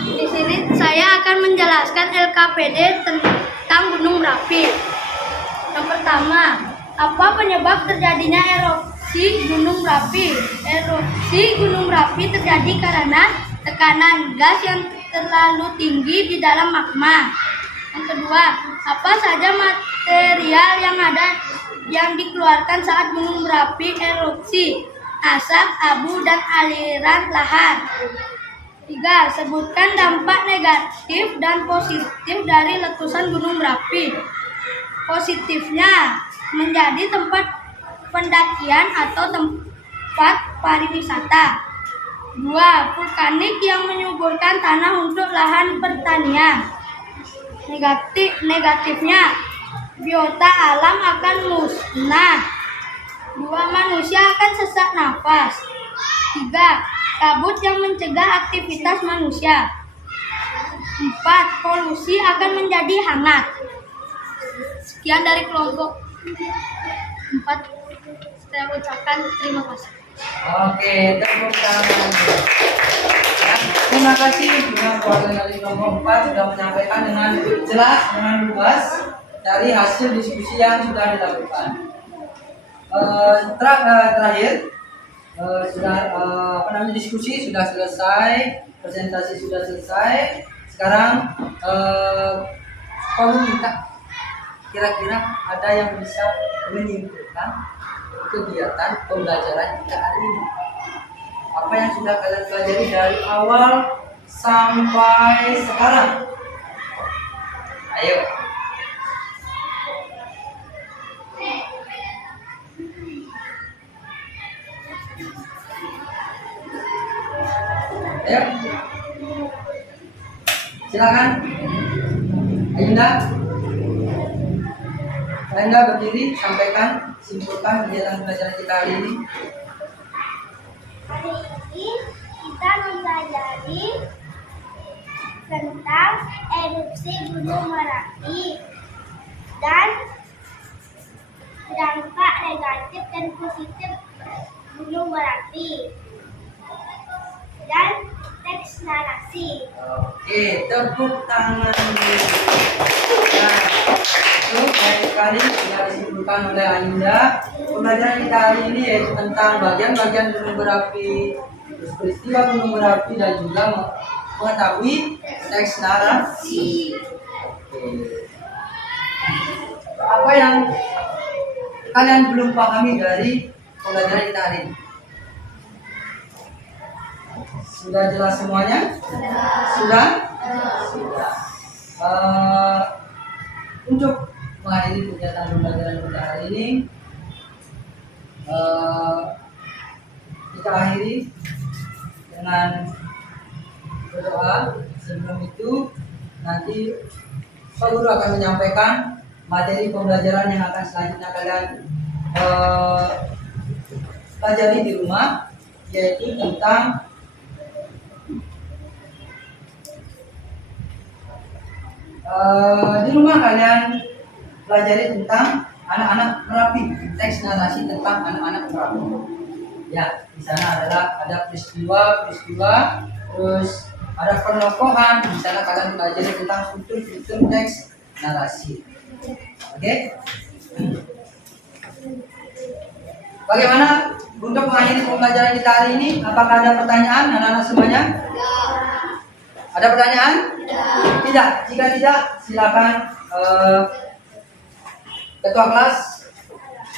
Di sini saya akan menjelaskan LKPD tentang gunung berapi. Yang pertama, apa penyebab terjadinya erupsi gunung berapi? Erupsi gunung berapi terjadi karena tekanan gas yang terlalu tinggi di dalam magma. Yang kedua, apa saja material yang dikeluarkan saat gunung berapi erupsi? Asap, abu, dan aliran lahar. 3. Sebutkan dampak negatif dan positif dari letusan gunung berapi. Positifnya, menjadi tempat pendakian atau tempat pariwisata. 2. Vulkanik yang menyuburkan tanah untuk lahan pertanian. Negatifnya, biota alam akan musnah. 2. Manusia akan sesak nafas. 3. Kabut yang mencegah aktivitas manusia. 4. Polusi akan menjadi hangat. Sekian dari kelompok 4. Saya ucapkan terima kasih. Oke, tepuk tangan. Ya, terima kasih yang dari kelompok 4 sudah menyampaikan dengan jelas, dengan lugas dari hasil diskusi yang sudah dilakukan. Terakhir, sudah diskusi sudah selesai, presentasi sudah selesai. Sekarang kalau minta kira-kira ada yang bisa menyimpulkan kegiatan pembelajaran kita hari ini. Apa yang sudah kalian pelajari dari awal sampai sekarang? Ayo. Ayo. Silakan. Ayunda. Ayunda berdiri, sampaikan, simpulkan kegiatan pembelajaran kita hari ini. Hari ini kita mempelajari tentang erupsi Gunung Merapi dan dampak negatif dan positif Gunung Merapi dan teks narasi. Oke, tepuk tangan. Nah, itu baik sekali sudah disimpulkan oleh Ayunda. Pembelajaran kita hari ini yaitu tentang bagian-bagian gunung berapi, terus peristiwa gunung berapi dan juga mengetahui teks narasi. Oke. Apa yang kalian belum pahami dari pembelajaran kita hari ini? Sudah jelas semuanya? Sudah? Sudah. Untuk menghadiri kegiatan pembelajaran kita hari ini, kita akhiri dengan berdoa. Sebelum itu, nanti Pak Guru akan menyampaikan materi pembelajaran yang akan selanjutnya kalian pelajari di rumah, yaitu tentang di rumah kalian pelajari tentang anak-anak Merapi, teks narasi tentang anak-anak Merapi. Ya, di sana ada peristiwa, terus ada penokohan. Di sana kalian pelajari tentang struktur teks narasi. Oke? Bagaimana untuk mengakhiri pembelajaran kita hari ini? Apakah ada pertanyaan anak-anak semuanya? Ada pertanyaan? Tidak. Jika tidak, silakan ketua kelas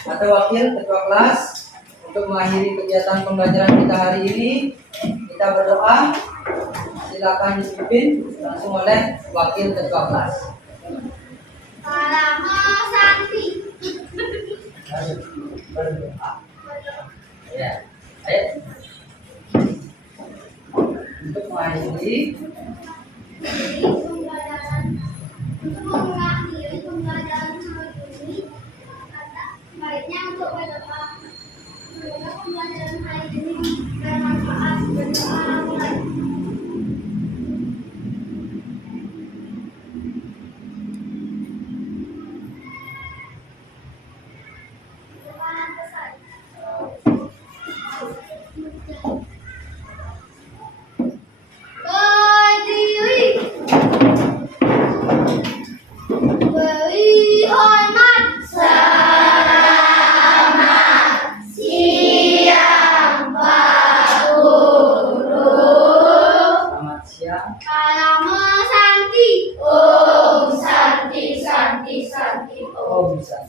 atau wakil ketua kelas untuk mengakhiri kegiatan pembelajaran kita hari ini. Kita berdoa. Silakan dipimpin langsung oleh wakil ketua kelas. Palamo Santi. Ayo, berdoa. Ya, ayo. Untuk mengakhiri Pembelajaran hari ini, baiknya untuk berdoa. Semoga pembelajaran hari ini bermanfaat. Berdoa mulai. Berdiri. Beri hormat. Selamat siang Pak Guru. Selamat siang. Kalamo Santi. Om Santi Santi Santi Oh, bisa.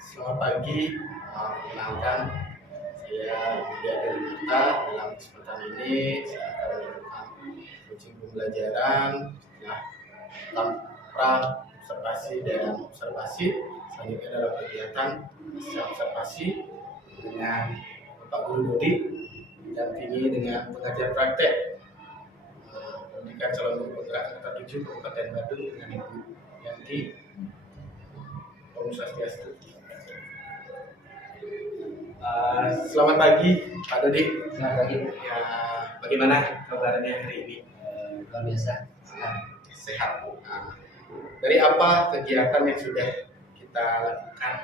Selamat pagi, perkenalkan saya Widya dari Marta. Dalam kesempatan ini saya akan melakukan coaching pembelajaran tanpa observasi dan observasi. Selanjutnya dalam kegiatan observasi dengan Bapak Guru Dodi didampingi dengan pengajar praktek pendidikan calon guru penggerak angkatan 7 Kabupaten Badung dengan Ibu Yanti Om Swastiastu. Selamat pagi Pak Dodi. Selamat pagi. Ya, bagaimana kabarnya hari ini? Luar biasa. Sehat. Sehat. Dari apa kegiatan yang sudah kita lakukan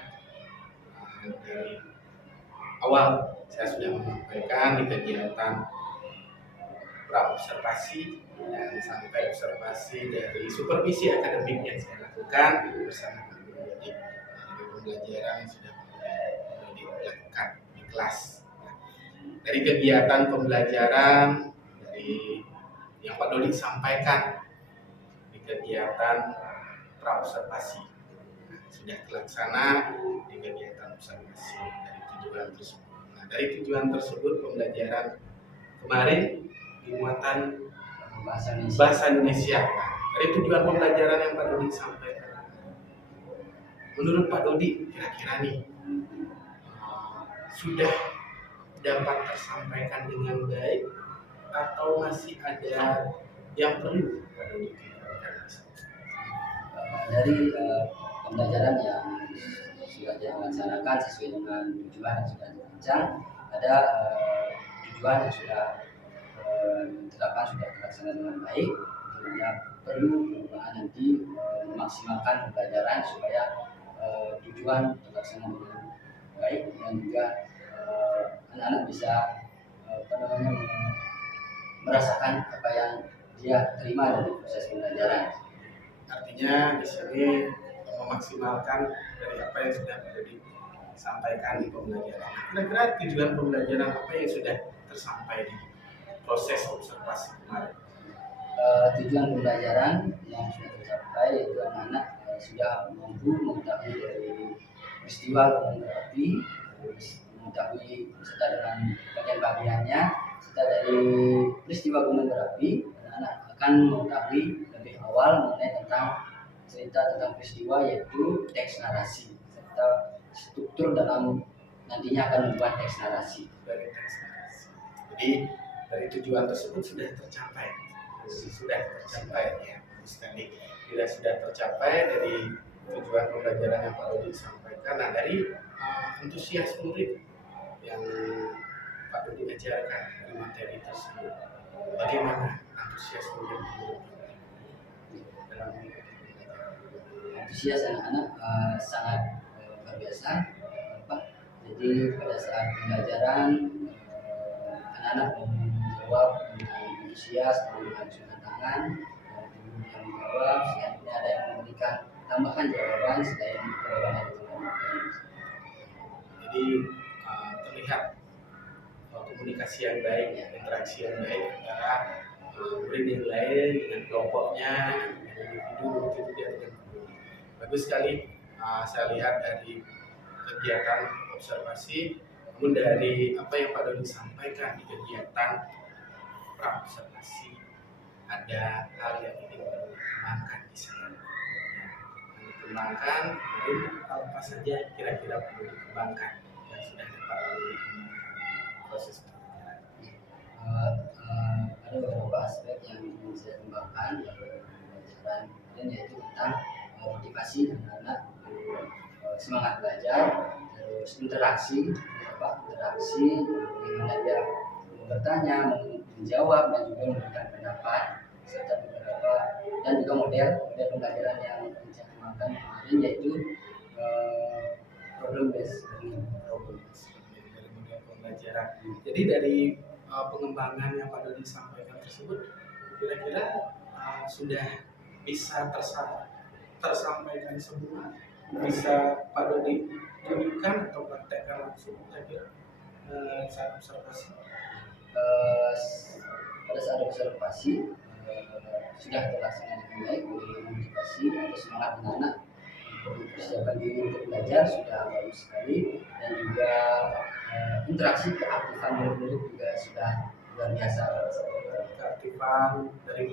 dari awal? Saya sudah menyampaikan di kegiatan pra-observasi dan sampai observasi dari supervisi akademik yang saya lakukan bersama Pak Guru Dodi. Dari pembelajaran yang sudah kelas. Nah, dari kegiatan pembelajaran dari yang Pak Dodi sampaikan di kegiatan praobservasi, nah, sudah terlaksana di kegiatan observasi dari tujuan tersebut. Nah, dari tujuan tersebut pembelajaran kemarin di muatan bahasa Indonesia. Nah, dari tujuan pembelajaran yang Pak Dodi sampaikan, menurut Pak Dodi kira-kira nih sudah dapat tersampaikan dengan baik atau masih ada yang perlu Pak Dodi tingkatkan? Dari pembelajaran yang sudah dilaksanakan sesuai dengan tujuan yang sudah dirancang, ada tujuan yang sudah diterapkan sudah terlaksana dengan baik. Tentunya perlu perubahan nanti memaksimalkan pembelajaran supaya tujuan terlaksana dengan baik dan juga anak-anak bisa merasakan apa yang dia terima dari proses pembelajaran. Artinya di sini memaksimalkan dari apa yang sudah disampaikan di pembelajaran. Kira-kira tujuan pembelajaran apa yang sudah tersampai di proses observasi kemarin? Tujuan pembelajaran yang sudah tercapai yaitu anak-anak sudah mampu mengetahui dari peristiwa gunung berapi, mengetahui beserta dengan bagian-bagiannya, serta dari peristiwa gunung berapi, anak-anak akan mengetahui lebih awal mengenai tentang cerita tentang peristiwa yaitu teks narasi serta struktur dalam nantinya akan membuat teks narasi. Dari teks narasi. Jadi dari tujuan tersebut sudah tercapai, ya, Ustadi. Sudah tercapai dari tujuan pembelajaran yang Pak Dodi sampaikan. Nah, dari antusias murid yang Pak Dodi ajarkan dari materi tersebut, bagaimana antusias murid dalam Antusias anak-anak sangat luar biasa, Pak. Jadi pada saat pembelajaran anak-anak menjawab dengan antusias, mengacungkan tangan, yang menjawab, selanjutnya ada yang memberikan tambahan jawaban selain jawaban yang diberikan. Jadi terlihat komunikasi yang baik, interaksi yang baik antara murid yang lain dengan kelompoknya, dengan individu dengan guru. Bagus sekali saya lihat dari kegiatan observasi, namun dari apa yang Pak Dodi sampaikan di kegiatan praobservasi, ada hal yang ingin dikembangkan di sana. Dikembangkan, kemudian apa saja kira-kira perlu dikembangkan yang sudah dapat proses pembelajaran. Ada beberapa aspek yang ingin saya kembangkan dalam pembelajaran dan yaitu tentang motivasi anak-anak, semangat belajar, terus interaksi, bagaimana dia bertanya, menjawab dan juga memberikan pendapat serta beberapa dan juga model pembelajaran yang saya kembangkan kemarin yaitu problem based learning. Dari model pembelajaran. Jadi dari pengembangan yang Pak Dodi sampaikan tersebut, kira-kira sudah bisa tersampaikan semua, bisa Pak Dodi tunjukkan atau praktekkan langsung kira-kira saat observasi. Pada saat observasi sudah terlaksana dengan baik, motivasi atau semangat anak-anak persiapan diri untuk belajar sudah bagus sekali dan juga interaksi keaktifan murid-murid juga sudah luar biasa. Keaktifan dari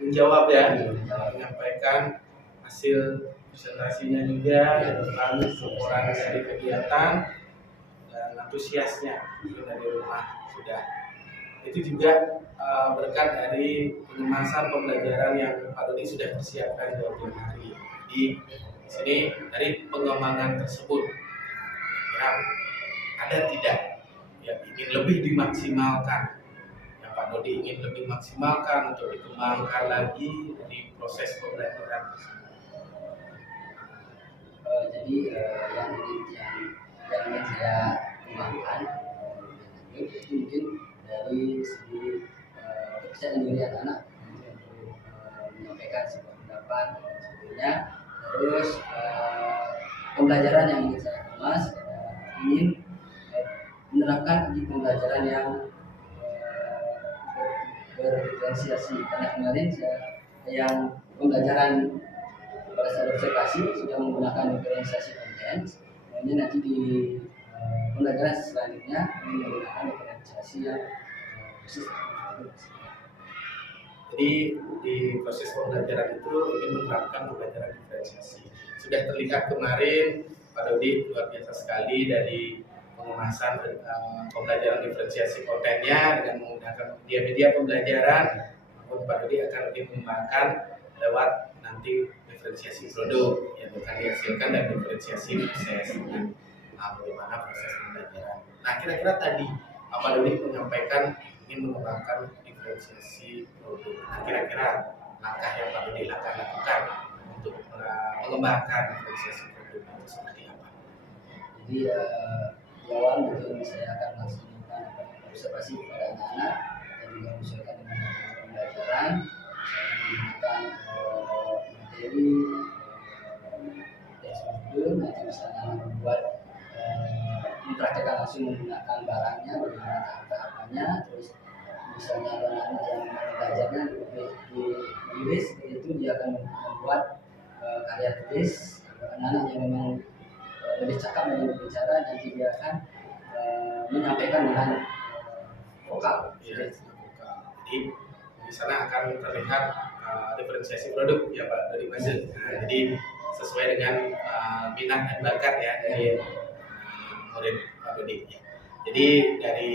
menjawab ya, Menjawab. menyampaikan hasil presentasinya juga, tentang laporan dari kegiatan dan antusiasnya dari rumah sudah. Itu juga berkat dari pengemasan pembelajaran yang Pak Dodi sudah persiapkan jauh-jauh hari. Jadi di sini dari pengembangan tersebut, kira ada tidak yang ingin lebih dimaksimalkan? Yang Pak Dodi ingin lebih maksimalkan untuk dikembangkan lagi dari proses pembelajaran tersebut. Jadi yang ingin saya kembangkan itu mungkin dari segi kepercayaan diri anak-anak untuk menyampaikan sebuah pendapat dan sebagainya. Terus pembelajaran yang ingin saya kemas ingin menerapkan pembelajaran yang berdiferensiasi. Karena kemarin yang pembelajaran pada saat observasi sudah menggunakan diferensiasi konten, kemudian nanti di pembelajaran selanjutnya ini menggunakan diferensiasi yang khusus. Jadi di proses pembelajaran itu ingin menerapkan pembelajaran diferensiasi. Sudah terlihat kemarin Pak Dodi luar biasa sekali dari pengemasan pembelajaran diferensiasi kontennya dengan menggunakan media-media pembelajaran. Namun Pak Dodi akan lebih mengembangkan lewat nanti diferensiasi produk yang akan dihasilkan dan diferensiasi proses dengan bagaimana proses pembelajaran. Nah, kira-kira tadi Pak Dodi menyampaikan ingin mengembangkan diferensiasi produk. Nah, kira-kira langkah yang Pak Dodi akan lakukan untuk mengembangkan diferensiasi produk itu seperti apa? Jadi di awal mungkin saya akan langsung melakukan observasi kepada anak-anak dan juga menyesuaikan dengan materi pembelajaran. Saya menggunakan materi teks modul, nanti misalnya membuat mempraktekkan langsung menggunakan barangnya, bagaimana tahap-tahapannya, terus misalnya anak-anak yang belajarnya menulis, seperti itu dia akan membuat karya tulis. Anak-anak yang memang lebih cakap dalam berbicara, nanti dia akan menyampaikan dengan vokal. Ya, jadi di sana akan terlihat diferensiasi produk ya Pak dari Mazil. Nah, jadi sesuai dengan minat dan bakat ya dari murid Pak Dodi. Ya. Jadi dari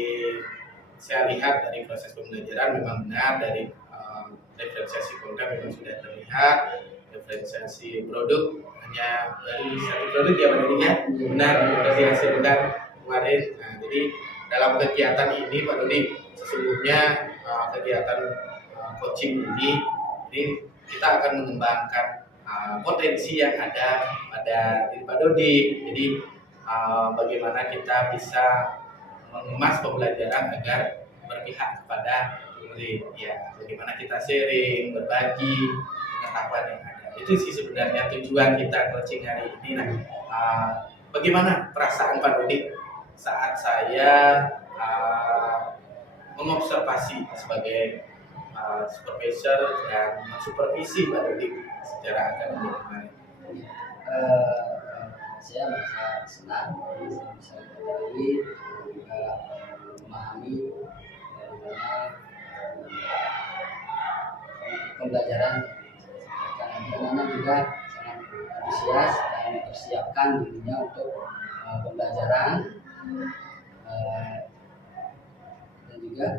saya lihat dari proses pembelajaran memang benar dari diferensiasi konten memang sudah terlihat, diferensiasi produk hanya dari satu produk ya Pak Dodi ya, benar dihasilkan kemarin. Nah, jadi dalam kegiatan ini Pak Dodi sesungguhnya kegiatan coaching ini kita akan mengembangkan potensi yang ada pada diri Pak Dodi. Jadi bagaimana kita bisa mengemas pembelajaran agar berpihak kepada murid, ya bagaimana kita sharing, berbagi pengetahuan yang ada. Itu sih sebenarnya tujuan kita coaching hari ini. Nah, bagaimana perasaan Pak Dodi saat saya mengobservasi sebagai supervisor dan mensupervisi Pak Dodi secara akademik kemarin? Saya merasa senang bisa mempelajari, memahami bagaimana pembelajaran. Karena anak-anak juga sangat antusias dan mempersiapkan dirinya untuk pembelajaran dan juga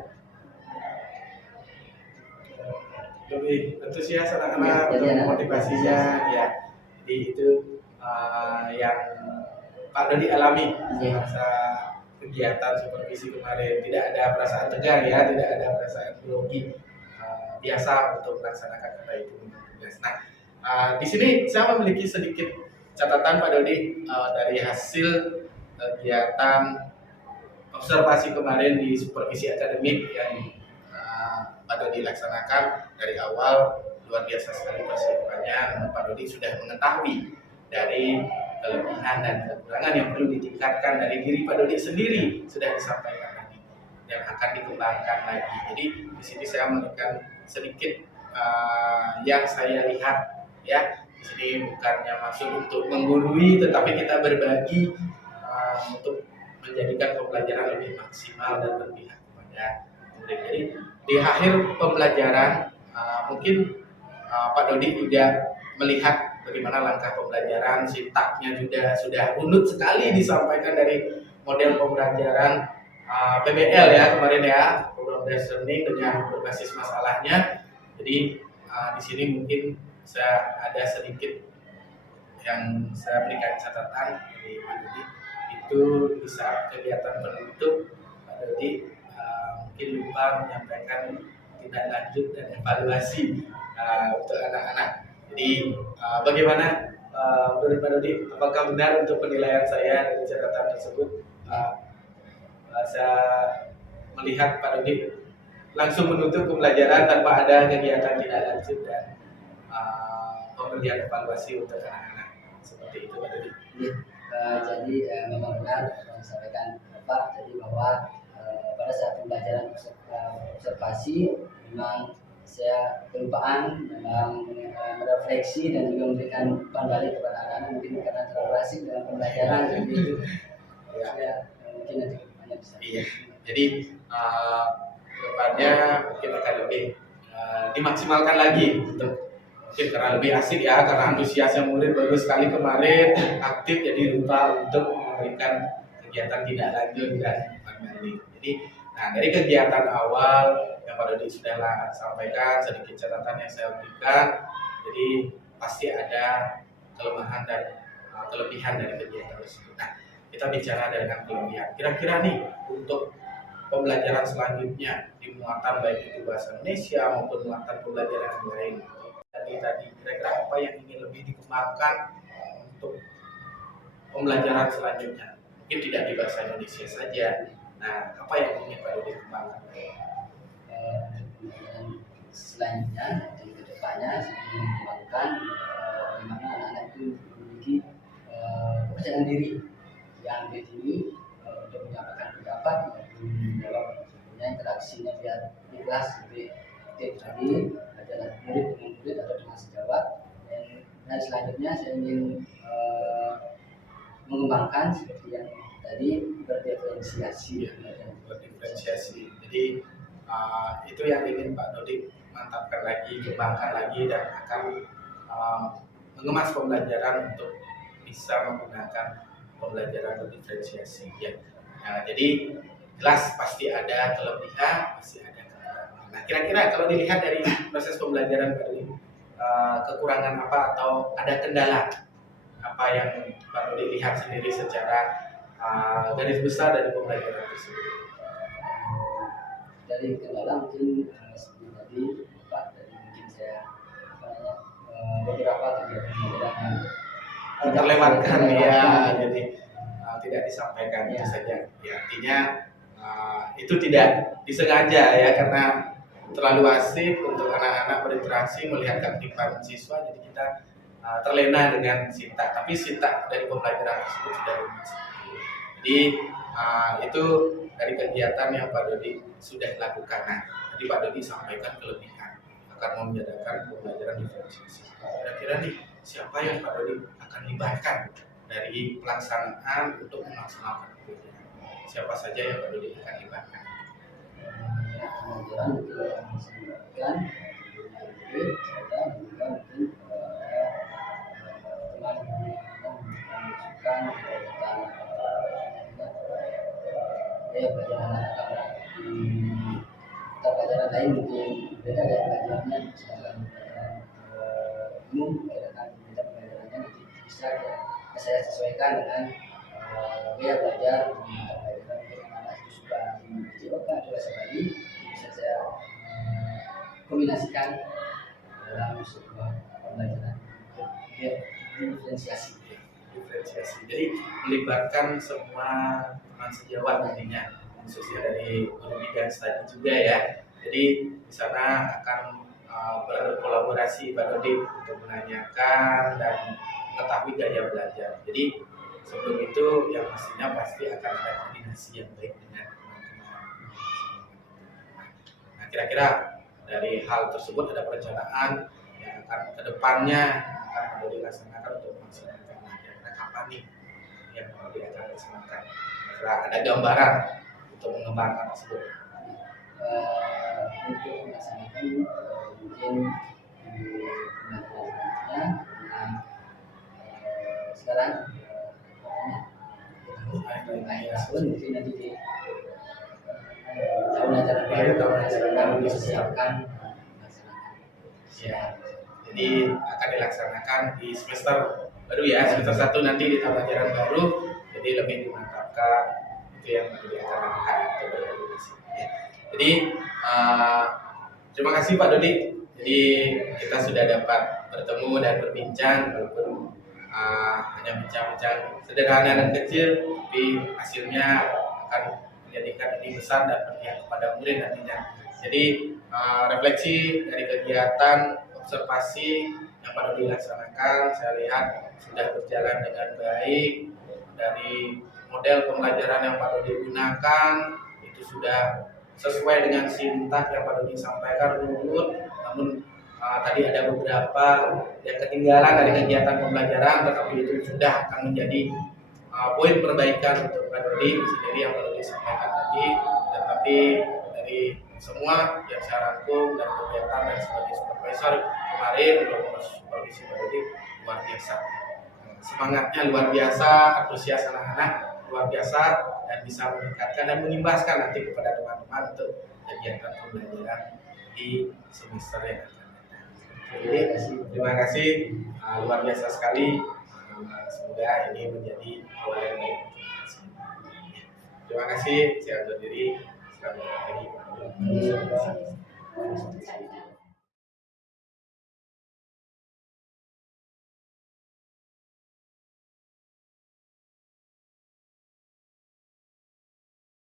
lebih antusias anak-anak Ya, untuk jadi memotivasinya ya. Jadi itu yang Pak Dodi alami Ya. masa kegiatan supervisi kemarin. Tidak ada perasaan tegang ya, tidak ada perasaan grogi, biasa untuk melaksanakan apa itu tugas. Nah, di sini saya memiliki sedikit catatan Pak Dodi dari hasil kegiatan observasi kemarin di supervisi akademik yang Pak Dodi laksanakan dari awal. Luar biasa sekali persiapannya. Namun Pak Dodi sudah mengetahui dari kelebihan dan kekurangan yang perlu ditingkatkan dari diri Pak Dodi sendiri, sudah disampaikan tadi dan akan dikembangkan lagi. Jadi di sini saya memberikan sedikit yang saya lihat ya. Di sini bukannya maksud untuk menggurui, tetapi kita berbagi untuk menjadikan pembelajaran lebih maksimal dan berpihak kepada murid. Jadi di akhir pembelajaran mungkin Pak Dodi juga melihat bagaimana langkah pembelajaran, sintaknya juga sudah runut sekali disampaikan dari model pembelajaran PBL ya kemarin ya, program based learning dengan berbasis masalahnya. Jadi di sini mungkin saya ada sedikit yang saya berikan catatan dari Pak Dodi itu di saat kegiatan penutup Pak Dodi mungkin lupa menyampaikan tindak lanjut dan evaluasi untuk anak-anak. Jadi bagaimana menurut Pak Dodi, apakah benar untuk penilaian saya dari catatan tersebut? Saya melihat Pak Dodi langsung menutup pembelajaran tanpa ada kegiatan tindak lanjut dan pemberian evaluasi untuk anak-anak. Seperti itu Pak Dodi. jadi memang benar yang disampaikan Bapak tadi bahwa pada saat pembelajaran observasi memang saya kelupaan dalam merefleksi dan juga memberikan umpan balik kepada anak-anak mungkin karena terlalu asik dalam pembelajaran seperti itu. Ya. Ya, mungkin nanti hanya bisa. Iya. Jadi kedepannya mungkin akan lebih dimaksimalkan lagi untuk mungkin karena lebih asik ya, karena antusiasnya murid bagus sekali kemarin aktif, jadi lupa untuk memberikan kegiatan tidak lanjut dan umpan balik. Jadi dari kegiatan awal yang Pak Dodi sudah sampaikan, sedikit catatan yang saya berikan, jadi pasti ada kelemahan dan kelebihan dari kegiatan tersebut. Nah, kita bicara dengan kelebihan. Kira-kira nih untuk pembelajaran selanjutnya di muatan baik itu bahasa Indonesia maupun muatan pembelajaran yang lain. Tadi kira-kira apa yang ingin lebih dikembangkan untuk pembelajaran selanjutnya? Mungkin tidak di bahasa Indonesia saja. Nah, apa yang ingin Pak Dodi kembangkan? Selanjutnya di kedepannya saya ingin mengembangkan bagaimana anak-anak itu memiliki kepercayaan diri yang tinggi untuk menyampaikan pendapat maupun menjawab sebenarnya interaksinya biar ikhlas lebih aktif tadi adalah murid dengan murid atau dengan sejawat. Dan selanjutnya saya ingin mengembangkan seperti yang tadi berdiferensiasi. Berdiferensiasi. Jadi itu yang ingin Pak Dodi mantapkan lagi, kembangkan lagi, dan akan mengemas pembelajaran untuk bisa menggunakan pembelajaran berdiferensiasi. Ya. Nah, jadi jelas pasti ada kelebihan, pasti ada kekurangan. Nah, kira-kira kalau dilihat dari proses pembelajaran Pak Dodi, kekurangan apa atau ada kendala apa yang Pak Dodi lihat sendiri secara garis besar dari pembelajaran tersebut? Dari kendala mungkin seperti tadi Pak, dari mungkin saya beberapa kegiatan pembelajaran yang terlewatkan ya, jadi tidak disampaikan itu saja. Ya, artinya itu tidak disengaja ya, karena terlalu asik untuk anak-anak berinteraksi melihat keaktifan siswa, jadi kita terlena dengan sintak, tapi sintak dari pembelajaran tersebut sudah rumit. Jadi itu dari kegiatan yang Pak Dodi sudah lakukan. Nah, tadi Pak Dodi sampaikan kelebihan akan membedakan pembelajaran diferensiasi. Kira-kira nih siapa yang Pak Dodi akan libatkan dari pelaksanaan untuk melaksanakan pembelajaran? Siapa saja yang Pak Dodi akan libatkan? Pembelajaran itu yang disebutkan murid, saya dan juga mungkin teman menunjukkan tentang pelajaran anak-anak di pelajaran lain mungkin beda dari pelajarannya, misalkan umum kira-kira beda pelajarannya nanti bisa saya sesuaikan dengan gaya belajar di pelajaran yang anak itu suka dicoba atau bahasa Bali, bisa saya kombinasikan dalam sebuah pembelajaran diferensiasi. Jadi melibatkan semua teman sejawat nantinya, khususnya dari guru bidang tadi juga ya. Jadi di sana akan berkolaborasi Pak Dodi untuk menanyakan dan mengetahui gaya belajar. Jadi sebelum itu yang pastinya pasti akan ada koordinasi yang baik dengan teman-teman. Nah, kira-kira dari hal tersebut ada perencanaan yang akan kedepannya akan Pak Dodi laksanakan untuk melaksanakan. Kira-kira kapan nih yang Pak Dodi akan laksanakan? Kira ada gambaran untuk mengembangkan tersebut? Untuk melaksanakan mungkin di pembelajaran selanjutnya sekarang mungkin nanti di tahun ajaran baru disiapkan Ya, jadi akan dilaksanakan di semester baru ya, semester 1 nanti di tahun ajaran baru, jadi lebih dimantapkan itu yang Dodi akan lakukan untuk berkoordinasi. Ya. Jadi terima kasih Pak Dodi. Jadi kita sudah dapat bertemu dan berbincang, walaupun hanya bincang-bincang sederhana dan kecil, tapi hasilnya akan menjadikan ini besar dan berpihak kepada murid nantinya. Jadi refleksi dari kegiatan observasi yang Pak Dodi laksanakan, saya lihat sudah berjalan dengan baik dari model pembelajaran yang Pak Dodi gunakan itu sudah sesuai dengan sintak yang Pak Dodi sampaikan runut, namun tadi ada beberapa yang ketinggalan dari kegiatan pembelajaran, tetapi itu sudah akan menjadi poin perbaikan untuk Pak Dodi sendiri yang Pak Dodi sampaikan tadi. Tetapi dari semua yang saya rangkum dari kegiatan dan sebagai supervisor kemarin untuk supervisi Pak Dodi luar biasa. Semangatnya luar biasa, antusias anak-anak luar biasa, dan bisa meningkatkan dan mengimbaskan nanti kepada teman-teman untuk kegiatan pembelajaran di semester yang akan datang. Jadi terima kasih, luar biasa sekali. Semoga ini menjadi awal yang baik. Terima kasih, saya undur diri. Selamat pagi.